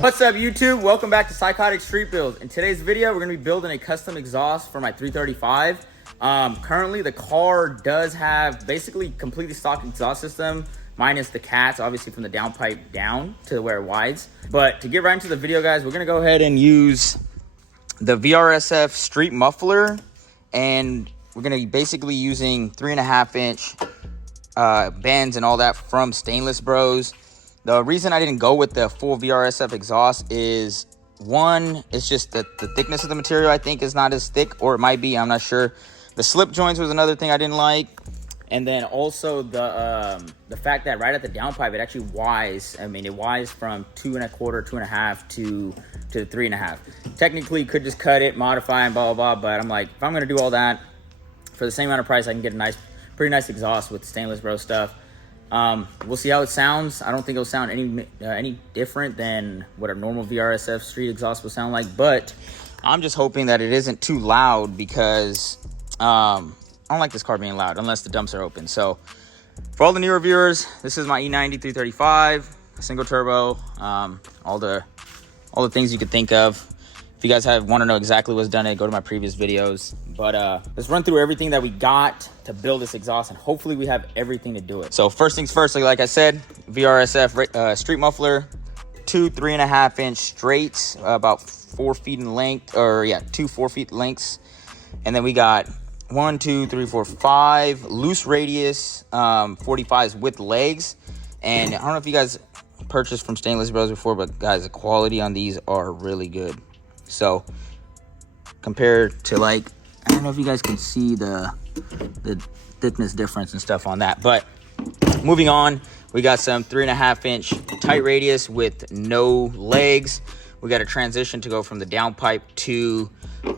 What's up YouTube? Welcome back to Psychotic Street Builds. In today's video, we're going to be building a custom exhaust for my 335. Currently, the car does have basically completely stock exhaust system, minus the cats, obviously from the downpipe down to where it wides. But to get right into the video, guys, we're going to go ahead and use the VRSF street muffler, and we're going to be basically using 3.5-inch bends and all that from Stainless Bros. The reason I didn't go with the full VRSF exhaust is, one, it's just that the thickness of the material I think is not as thick, or it might be, I'm not sure. The slip joints was another thing I didn't like. And then also the fact that right at the downpipe, it actually wides. I mean, it wides from 2.25, 2.5 to 3.5. Technically, could just cut it, modify, and blah, blah, blah. But I'm like, if I'm going to do all that, for the same amount of price, I can get a pretty nice exhaust with Stainless Bro stuff. We'll see how it sounds. I don't think it'll sound any different than what a normal VRSF street exhaust will sound like, but I'm just hoping that it isn't too loud, because I don't like this car being loud unless the dumps are open. So for all the newer viewers, this is my E90 335 single turbo, all the things you could think of. If you guys want to know exactly what's done it, go to my previous videos. But let's run through everything that we got to build this exhaust, and hopefully we have everything to do it. So first things first, like I said, VRSF street muffler, two 3.5-inch straights, about 4 feet in length, or yeah, 2 4-foot lengths. And then we got 1, 2, 3, 4, 5 loose radius 45s with legs. And I don't know if you guys purchased from Stainless Bros before, but guys, the quality on these are really good. So compared to, like, I don't know if you guys can see the thickness difference and stuff on that. But moving on, we got some 3.5-inch tight radius with no legs. We got a transition to go from the downpipe to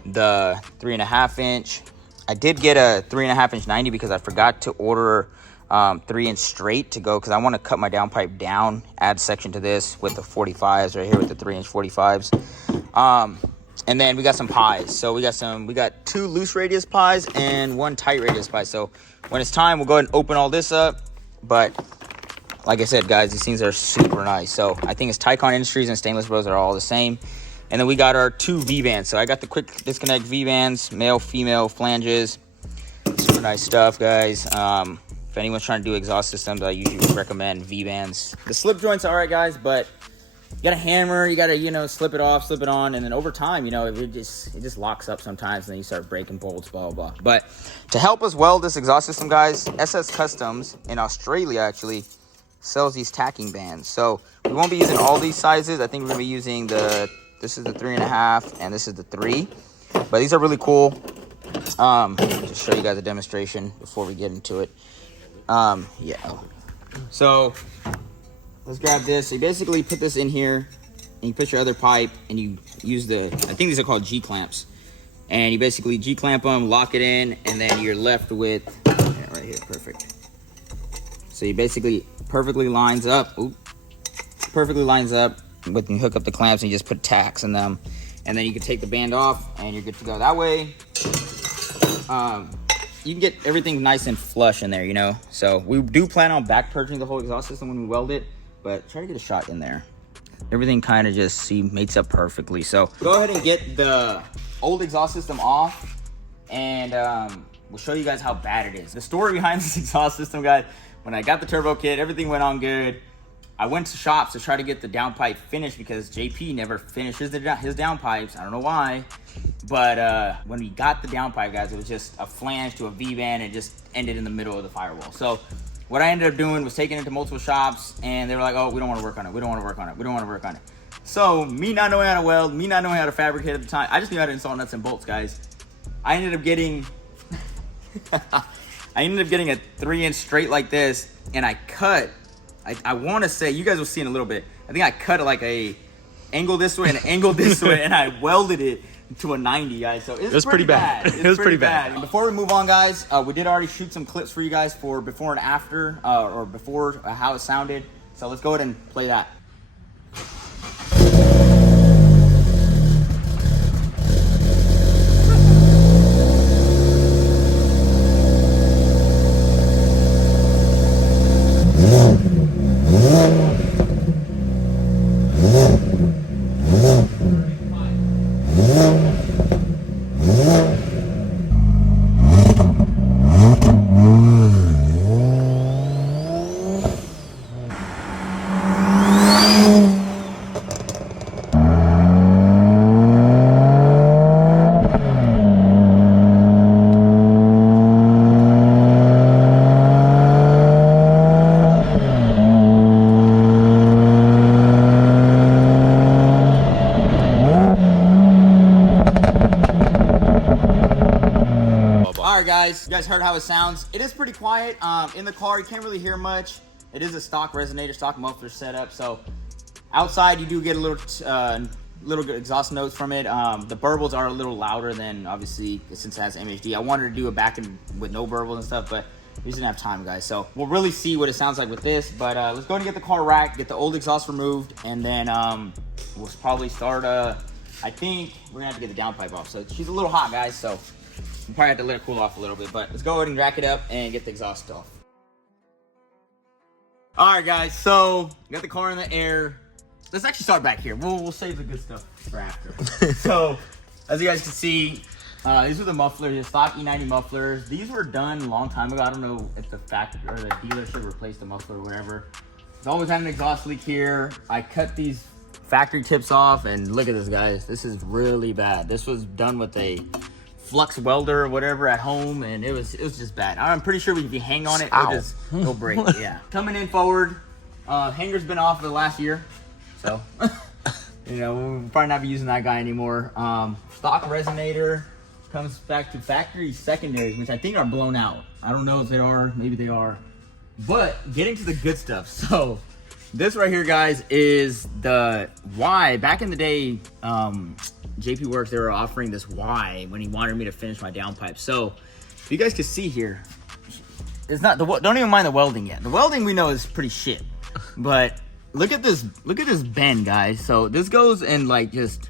the 3.5-inch. I did get a 3.5-inch 90 because I forgot to order 3-inch straight to go, because I want to cut my downpipe down, add section to this with the 45s right here with the 3-inch 45s. And then we got some pies. So we got 2 loose radius pies and 1 tight radius pie. So when it's time, we'll go ahead and open all this up. But like I said, guys, these things are super nice. So I think it's Tycon Industries and Stainless Bros are all the same. And then we got our 2 V-bands. So I got the quick disconnect V-bands, male, female flanges. Super nice stuff, guys. If anyone's trying to do exhaust systems, I usually recommend V-bands. The slip joints are all right, guys, but you got to hammer, you got to, slip it off, slip it on, and then over time, it just locks up sometimes, and then you start breaking bolts, blah, blah, blah. But to help us weld this exhaust system, guys, SS Customs in Australia actually sells these tacking bands. So we won't be using all these sizes. I think we're going to be using this is the 3.5, and this is the 3. But these are really cool. Just show you guys a demonstration before we get into it. Yeah. So let's grab this. So you basically put this in here, and you put your other pipe, and you use I think these are called G-clamps. And you basically G-clamp them, lock it in, and then you're left with, right here, perfect. So you basically perfectly lines up, when you hook up the clamps, and you just put tacks in them. And then you can take the band off, and you're good to go. That way, you can get everything nice and flush in there, So we do plan on back purging the whole exhaust system when we weld it, but try to get a shot in there. Everything kind of just mates up perfectly. So go ahead and get the old exhaust system off, and we'll show you guys how bad it is. The story behind this exhaust system, guys, when I got the turbo kit, everything went on good. I went to shops to try to get the downpipe finished, because JP never finishes his downpipes. I don't know why. But when we got the downpipe, guys, it was just a flange to a V-band, and it just ended in the middle of the firewall. So what I ended up doing was taking it to multiple shops, and they were like, oh, we don't want to work on it. We don't want to work on it. We don't want to work on it. So me not knowing how to weld, me not knowing how to fabricate at the time, I just knew how to install nuts and bolts, guys. I ended up getting a 3-inch straight like this, and I cut, I want to say, you guys will see in a little bit, I think I cut like a angle this way and an angle this way, and I welded it to a 90, guys. So it was pretty bad. It was pretty bad. And before we move on, guys, we did already shoot some clips for you guys for before and after, or before how it sounded. So let's go ahead and play that. guys heard how it sounds. It is pretty quiet. In the car, you can't really hear much. It is a stock resonator, stock muffler setup. So outside, you do get a little good exhaust notes from it. The burbles are a little louder than, obviously, since it has MHD. I wanted to do it back with no burbles and stuff, but we just didn't have time, guys. So we'll really see what it sounds like with this. But let's go and get the car racked, get the old exhaust removed, and then we'll probably start. I think we're gonna have to get the downpipe off. So she's a little hot, guys. So we'll probably have to let it cool off a little bit. But let's go ahead and rack it up and get the exhaust off. All right, guys. So got the car in the air. Let's actually start back here. We'll save the good stuff for after. So as you guys can see. These are the mufflers, the stock E90 mufflers. These were done a long time ago. I don't know if the factory or the dealership replaced the muffler or whatever. It's always had an exhaust leak here. I cut these factory tips off, and look at this, guys. This is really bad. This was done with a flux welder or whatever at home, and it was just bad. I'm pretty sure if you hang on it, it'll break. Yeah. Coming in forward, hanger's been off for the last year, so you know we'll probably not be using that guy anymore. Stock resonator. Comes back to factory secondaries, which I think are blown out. I don't know if they are, maybe they are. But getting to the good stuff. So this right here, guys, is the Y. Back in the day, JP Works, they were offering this Y when he wanted me to finish my downpipe. So if you guys can see here, it's not don't even mind the welding yet. The welding we know is pretty shit. But look at this bend, guys. So this goes in like just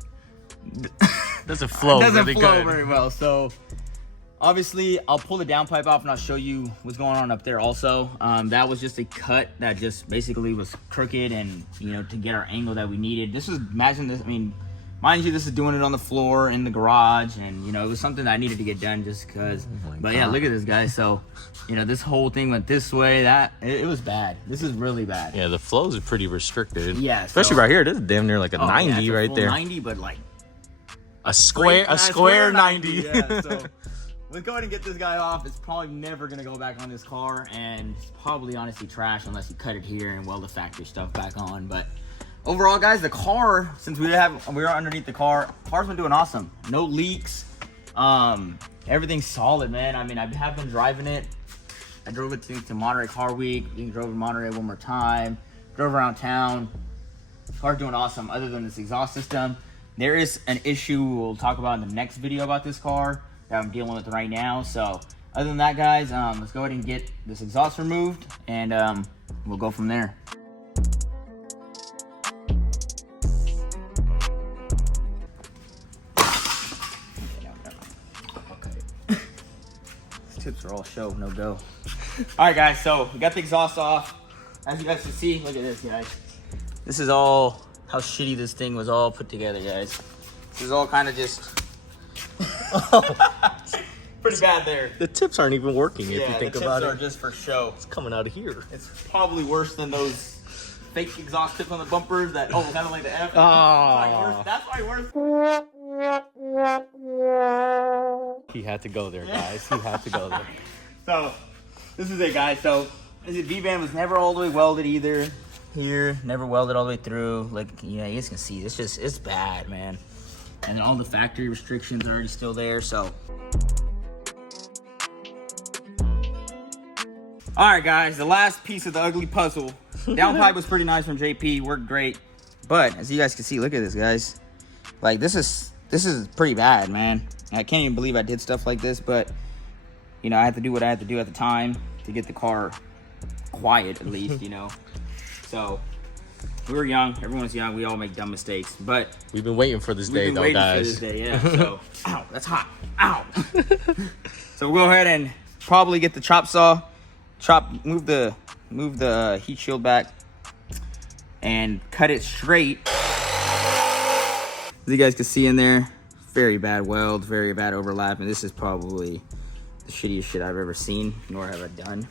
doesn't flow very well. So obviously I'll pull the downpipe off and I'll show you what's going on up there also. That was just a cut that just basically was crooked, and you know, to get our angle that we needed. This was, imagine this, I mean, mind you, this is doing it on the floor in the garage, and you know, it was something that I needed to get done just because. But yeah, look at this, guys. So you know, this whole thing went this way, that it was bad. This is really bad. Yeah, the flows are pretty restricted. Yeah, especially right here. This is damn near like a 90 yeah, right there. 90, but like a square 90. Yeah, so let's go ahead and get this guy off. It's probably never gonna go back on this car, and it's probably honestly trash unless you cut it here and weld the factory stuff back on. But overall, guys, the car, since we were underneath the car's been doing awesome. No leaks. Everything's solid, man. I mean, I have been driving it. I drove it to Monterey Car Week. We drove to Monterey one more time. Drove around town. Car's doing awesome. Other than this exhaust system, there is an issue we'll talk about in the next video about this car that I'm dealing with right now. So other than that, guys, let's go ahead and get this exhaust removed, and we'll go from there. These tips are all show, no go. All right, guys, so we got the exhaust off. As you guys can see, look at this, guys. This is all how shitty this thing was all put together, guys. This is all kind of just pretty bad there. The tips aren't even working if you think about it. The tips are just for show. It's coming out of here. It's probably worse than those fake exhaust tips on the bumpers that, kind of like the F. Oh. That's why worse. He had to go there, guys. He had to go there. So, this is it, guys. So, the V-band was never all the way welded either. Here, never welded all the way through. Like, you guys can see, it's bad, man. And then all the factory restrictions are already still there, so. All right, guys, the last piece of the ugly puzzle. Downpipe was pretty nice from JP, worked great. But as you guys can see, look at this, guys. Like, this is pretty bad, man. I can't even believe I did stuff like this, but you know, I had to do what I had to do at the time to get the car quiet, at least, you know. So we were young. Everyone's young. We all make dumb mistakes, but we've been waiting for this day, though, guys. For this day, yeah. So, ow, that's hot. Ow. So we'll go ahead and probably get the chop saw, move the heat shield back, and cut it straight. As you guys can see in there, very bad weld, very bad overlap, and this is probably the shittiest shit I've ever seen, nor have I done.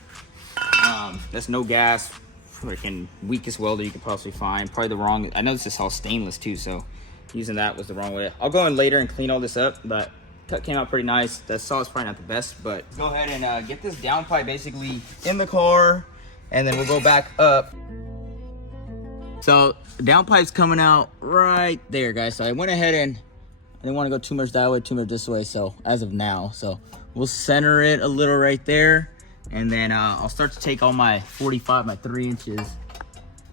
That's no gas. Freaking weakest welder you could possibly find. Probably the wrong. I know this is all stainless too, so using that was the wrong way. I'll go in later and clean all this up, but cut came out pretty nice. That saw is probably not the best, but go ahead and get this downpipe basically in the car, and then we'll go back up. So the downpipe's coming out right there, guys. So I went ahead and I didn't want to go too much that way, too much this way. So as of now, so we'll center it a little right there. And then I'll start to take all my 45 by 3 inches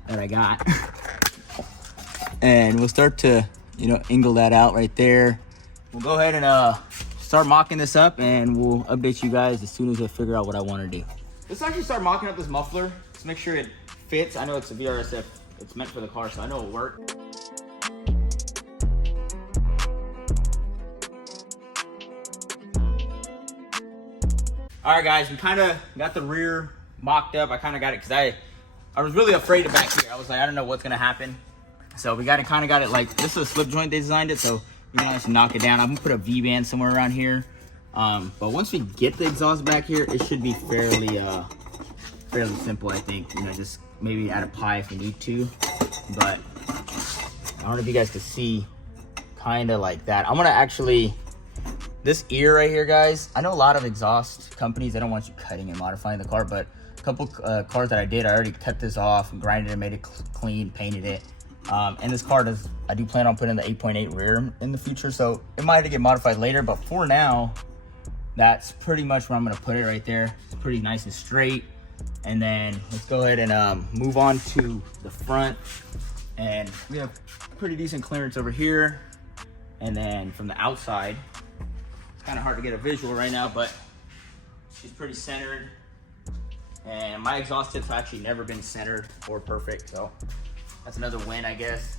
that I got. And we'll start to, you know, angle that out right there. We'll go ahead and start mocking this up, and we'll update you guys as soon as I figure out what I want to do. Let's actually start mocking up this muffler. Let's make sure it fits. I know it's a VRSF. It's meant for the car, so I know it'll work. All right, guys, we kind of got the rear mocked up. I kind of got it because I was really afraid of back here. I was like, I don't know what's gonna happen. So we kind of got it like, this is a slip joint they designed it, so you can just knock it down. I'm gonna put a V-band somewhere around here. But once we get the exhaust back here, it should be fairly simple, I think. You know, just maybe add a pie if you need to. But I don't know if you guys can see, kind of like that. I'm gonna actually, this ear right here, guys, I know a lot of exhaust companies, they don't want you cutting and modifying the car, but a couple cars that I did, I already cut this off and grinded it, made it clean, painted it. And this car I do plan on putting the 8.8 rear in the future, so it might have to get modified later, but for now, that's pretty much where I'm gonna put it right there. It's pretty nice and straight. And then let's go ahead and move on to the front. And we have pretty decent clearance over here. And then from the outside, it's kind of hard to get a visual right now, but she's pretty centered. And my exhaust tips have actually never been centered or perfect, so that's another win, I guess.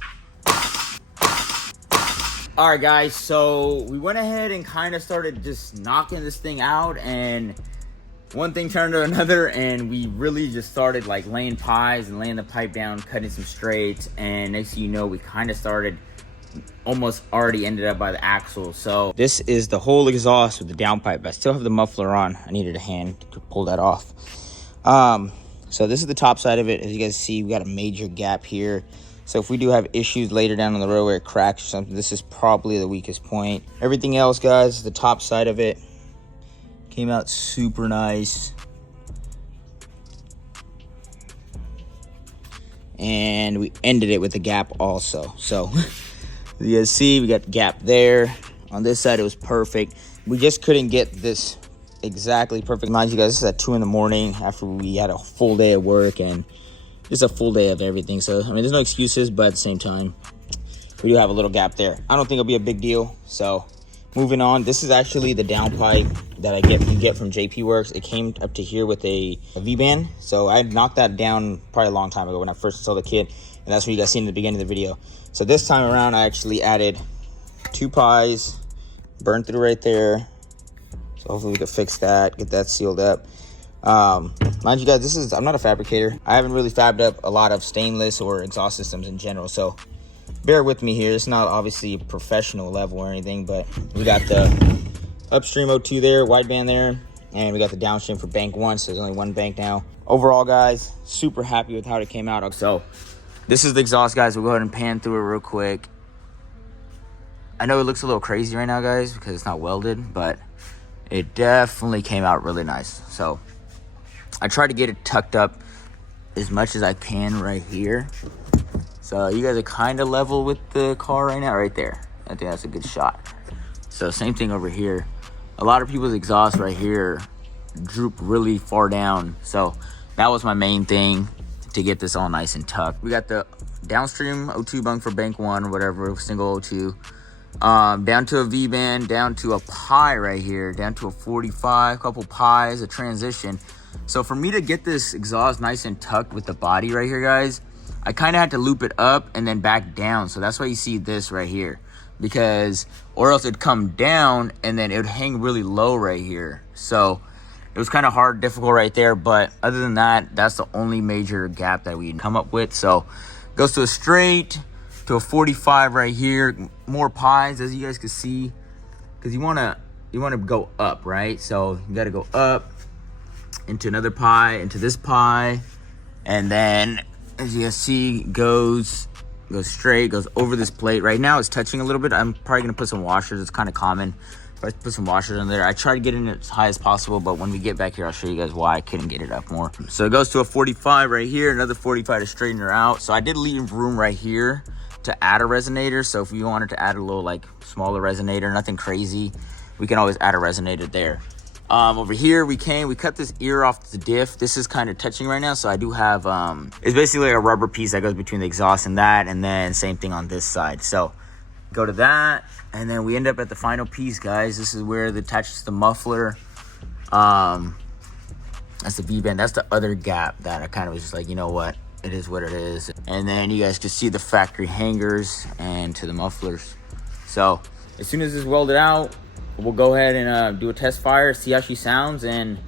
All right, guys, so we went ahead and kind of started just knocking this thing out, and one thing turned to another, and we really just started like laying pies and laying the pipe down, cutting some straights, and next thing you know, we kind of started almost already ended up by the axle. So this is the whole exhaust with the downpipe. I still have the muffler on. I needed a hand to pull that off. So this is the top side of it. As you guys see, we got a major gap here. So if we do have issues later down on the road where it cracks or something, this is probably the weakest point. Everything else, guys, the top side of it came out super nice. And we ended it with a gap also. So as you guys see, we got the gap there. On this side, it was perfect. We just couldn't get this exactly perfect. Mind you guys, this is at 2 in the morning after we had a full day of work and just a full day of everything. So, I mean, there's no excuses, but at the same time, we do have a little gap there. I don't think it'll be a big deal. So, moving on. This is actually the downpipe that you get from JP Works. It came up to here with a V-band. So, I knocked that down probably a long time ago when I first installed the kit. And that's what you guys seen in the beginning of the video. So, this time around, I actually added 2 pies, burned through right there. So, hopefully we can fix that, get that sealed up. Mind you guys, I'm not a fabricator. I haven't really fabbed up a lot of stainless or exhaust systems in general, so bear with me here. It's not obviously a professional level or anything, but we got the upstream O2 there, wideband there, and we got the downstream for bank 1, so there's only 1 bank now. Overall, guys, super happy with how it came out. So this is the exhaust, guys. We'll go ahead and pan through it real quick. I know it looks a little crazy right now, guys, because it's not welded, but it definitely came out really nice. So I try to get it tucked up as much as I can right here. So you guys are kind of level with the car right now, right there. I think that's a good shot. So same thing over here. A lot of people's exhaust right here droop really far down. So that was my main thing to get this all nice and tucked. We got the downstream O2 bung for bank 1 or whatever, single O2. Down to a V-band, down to a pie right here, down to a 45, couple pies, a transition. So for me to get this exhaust nice and tucked with the body right here, guys, I kind of had to loop it up and then back down. So that's why you see this right here, because or else it'd come down and then it would hang really low right here. So it was kind of hard, difficult right there. But other than that, that's the only major gap that we come up with. So it goes to a straight, to a 45 right here, more pies as you guys can see, because you want to go up, right? So you got to go up into another pie, into this pie, and then as you guys see, goes straight, goes over this plate. Right now it's touching a little bit. I'm probably gonna put some washers. It's kind of common. If I put some washers in there, I try to get it as high as possible, but when we get back here, I'll show you guys why I couldn't get it up more. So it goes to a 45 right here, another 45 to straighten her out. So I did leave room right here to add a resonator. So if you wanted to add a little like smaller resonator, nothing crazy, we can always add a resonator there. Over here we cut this ear off the diff. This is kind of touching right now, so I do have it's basically like a rubber piece that goes between the exhaust and that, and then same thing on this side. So go to that, and then we end up at the final piece, guys. This is where it attaches the muffler. That's the V-bend. That's the other gap that I kind of was just like, you know what, it is what it is. And then you guys can see the factory hangers and to the mufflers. So as soon as it's welded out, we'll go ahead and do a test fire, see how she sounds. And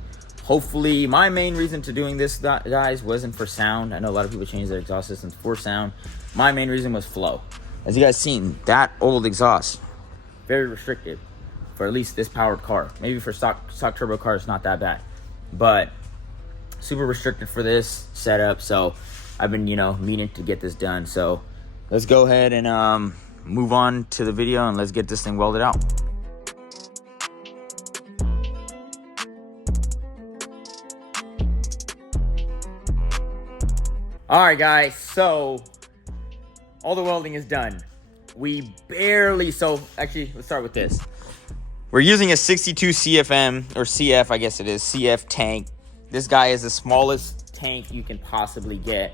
hopefully, my main reason to doing this, guys, wasn't for sound. I know a lot of people change their exhaust systems for sound. My main reason was flow. As you guys seen, that old exhaust, very restricted for at least this powered car. Maybe for stock turbo cars, not that bad, but super restricted for this setup. So I've been, meaning to get this done. So let's go ahead and move on to the video, and let's get this thing welded out. All right, guys, so all the welding is done. We barely, so actually, let's start with this. We're using a 62 CFM, or CF, I guess it is, CF tank. This guy is the smallest tank you can possibly get.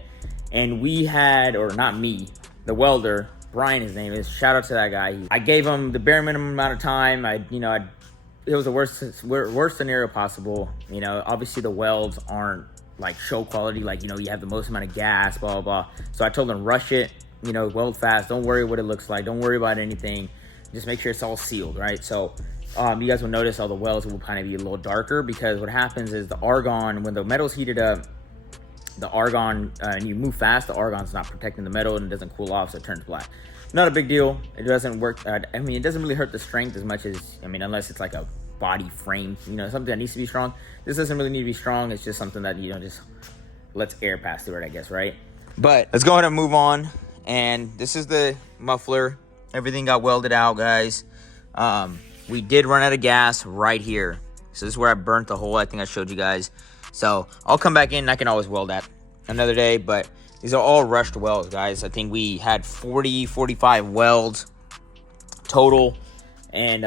And we had, or not me, the welder, Brian his name is, shout out to that guy. I gave him the bare minimum amount of time. It was the worst scenario possible. Obviously the welds aren't like show quality, like, you have the most amount of gas, blah, blah, blah. So I told him, rush it, weld fast. Don't worry what it looks like. Don't worry about anything. Just make sure it's all sealed, right? So you guys will notice all the welds will kind of be a little darker, because what happens is the argon, when the metal's heated up, the argon, and you move fast, the argon's not protecting the metal and it doesn't cool off, so it turns black. Not a big deal. It doesn't work. It doesn't really hurt the strength as much as, unless it's like a body frame, something that needs to be strong. This doesn't really need to be strong. It's just something that, just lets air pass through it, I guess, right? But let's go ahead and move on. And this is the muffler. Everything got welded out, guys. We did run out of gas right here. So this is where I burnt the hole. I think I showed you guys. So I'll come back in. I can always weld that another day, but these are all rushed welds, guys. I think we had 45 welds total. And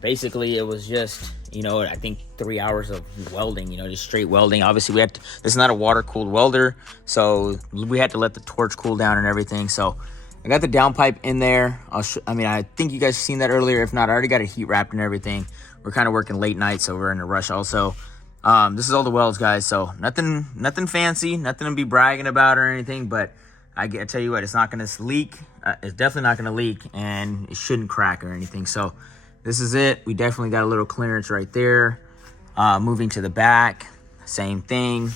basically it was just, I think 3 hours of welding, just straight welding. Obviously this is not a water-cooled welder, so we had to let the torch cool down and everything. So I got the downpipe in there. I think you guys seen that earlier. If not, I already got it heat wrapped and everything. We're kind of working late nights, so we're in a rush also. This is all the welds, guys. So nothing fancy, nothing to be bragging about or anything. But I tell you what, it's not going to leak. It's definitely not going to leak, and it shouldn't crack or anything. So this is it. We definitely got a little clearance right there. Moving to the back, same thing.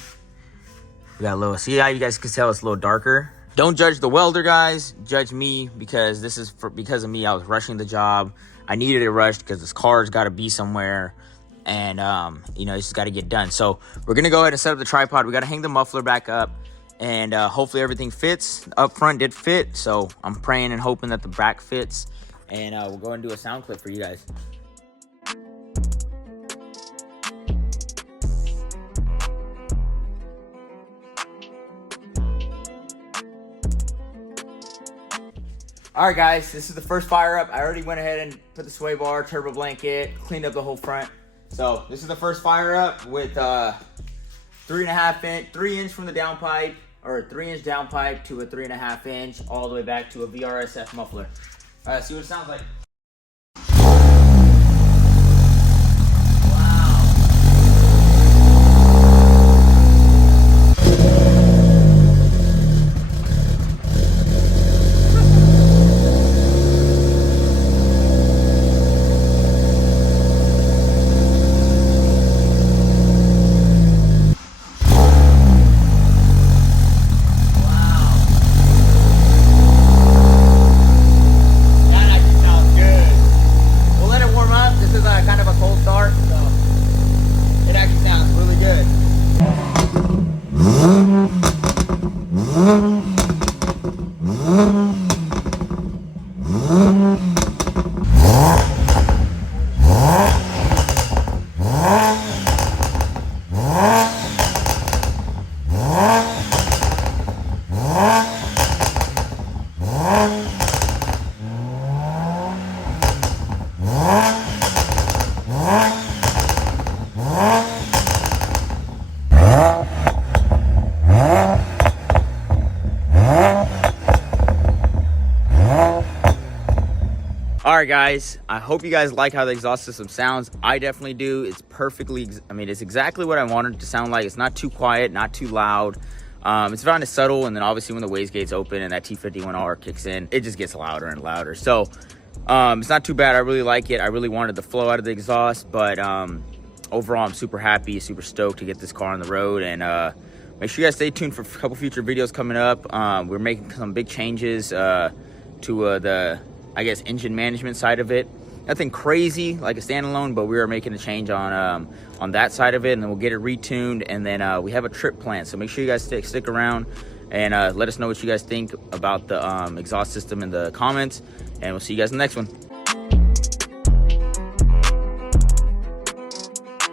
We got a little. See how you guys can tell it's a little darker. Don't judge the welder, guys. Judge me, because this is because of me. I was rushing the job. I needed it rushed because this car's got to be somewhere, and it's just got to get done. So we're gonna go ahead and set up the tripod. We got to hang the muffler back up, and hopefully everything fits. Up front did fit, so I'm praying and hoping that the back fits, and we'll go and do a sound clip for you guys. All right, guys, this is the first fire up. I already went ahead and put the sway bar, turbo blanket, cleaned up the whole front. So this is the first fire up with 3 inch from the downpipe, or a 3-inch downpipe to a 3.5 inch, all the way back to a VRSF muffler. All right, see what it sounds like. right, guys, I hope you guys like how the exhaust system sounds. I definitely do. It's perfectly, I mean, it's exactly what I wanted it to sound like. It's not too quiet, not too loud. It's kind of subtle, and then obviously when the wastegate's open and that T51R kicks in, it just gets louder and louder. So it's not too bad. I really like it. I really wanted the flow out of the exhaust, but overall I'm super happy, super stoked to get this car on the road. And make sure you guys stay tuned for a couple future videos coming up. We're making some big changes to the, I guess, engine management side of it. Nothing crazy like a standalone, but we are making a change on that side of it, and then we'll get it retuned, and then we have a trip plan. So make sure you guys stick around and let us know what you guys think about the exhaust system in the comments, and we'll see you guys in the next one.